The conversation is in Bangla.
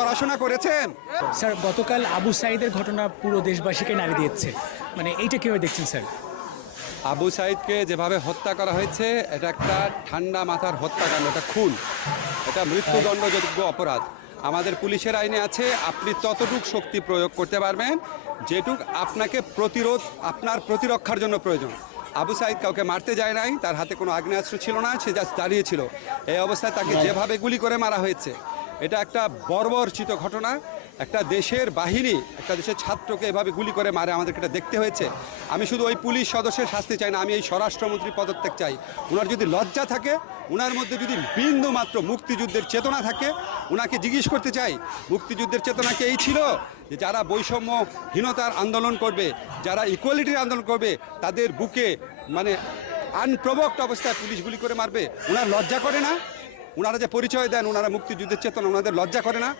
পড়াশোনা করেছেন? স্যার, গতকাল আবু সাঈদের ঘটনা পুরো দেশবাসীকে নাড়ি দিয়েছে, মানে এইটা কীভাবে দেখছেন স্যার? আবু সাঈদকে যেভাবে হত্যা করা হয়েছে এটা একটা ঠান্ডা মাথার হত্যাকাণ্ড, এটা খুন, এটা মৃত্যুদণ্ডযোগ্য অপরাধ। আমাদের পুলিশের আইনে আছে আপনি ততটুক শক্তি প্রয়োগ করতে পারবেন যেটুক আপনার প্রতিরক্ষার জন্য প্রয়োজন। আবু সাঈদ কাউকে মারতে যায় নাই, তার হাতে কোনো আগ্নেয়াস্ত্র ছিল না, সে জাস্ট দাঁড়িয়েছিল। এই অবস্থায় তাকে যেভাবে গুলি করে মারা হয়েছে এটা একটা বর্বরচিত ঘটনা। একটা দেশের বাহিনী একটা দেশের ছাত্রকে এভাবে গুলি করে মারে, আমাদেরকে এটা দেখতে হয়েছে। আমি শুধু ওই পুলিশ সদস্যের শাস্তি চাই না, আমি এই স্বরাষ্ট্রমন্ত্রীর পদত্যাগ চাই। ওনার যদি লজ্জা থাকে, ওনার মধ্যে যদি বিন্দু মাত্র মুক্তিযুদ্ধের চেতনা থাকে, ওনাকে জিজ্ঞেস করতে চাই মুক্তিযুদ্ধের চেতনা কি এই ছিল যে যারা বৈষম্যহীনতার আন্দোলন করবে, যারা ইকুয়ালিটির আন্দোলন করবে, তাদের বুকে মানে আনপ্রভোক্ট অবস্থায় পুলিশ গুলি করে মারবে? ওনার লজ্জা করে না? ওনারা যে পরিচয় দেন ওনারা মুক্তিযুদ্ধের চেতনা, ওনাদের লজ্জা করে না?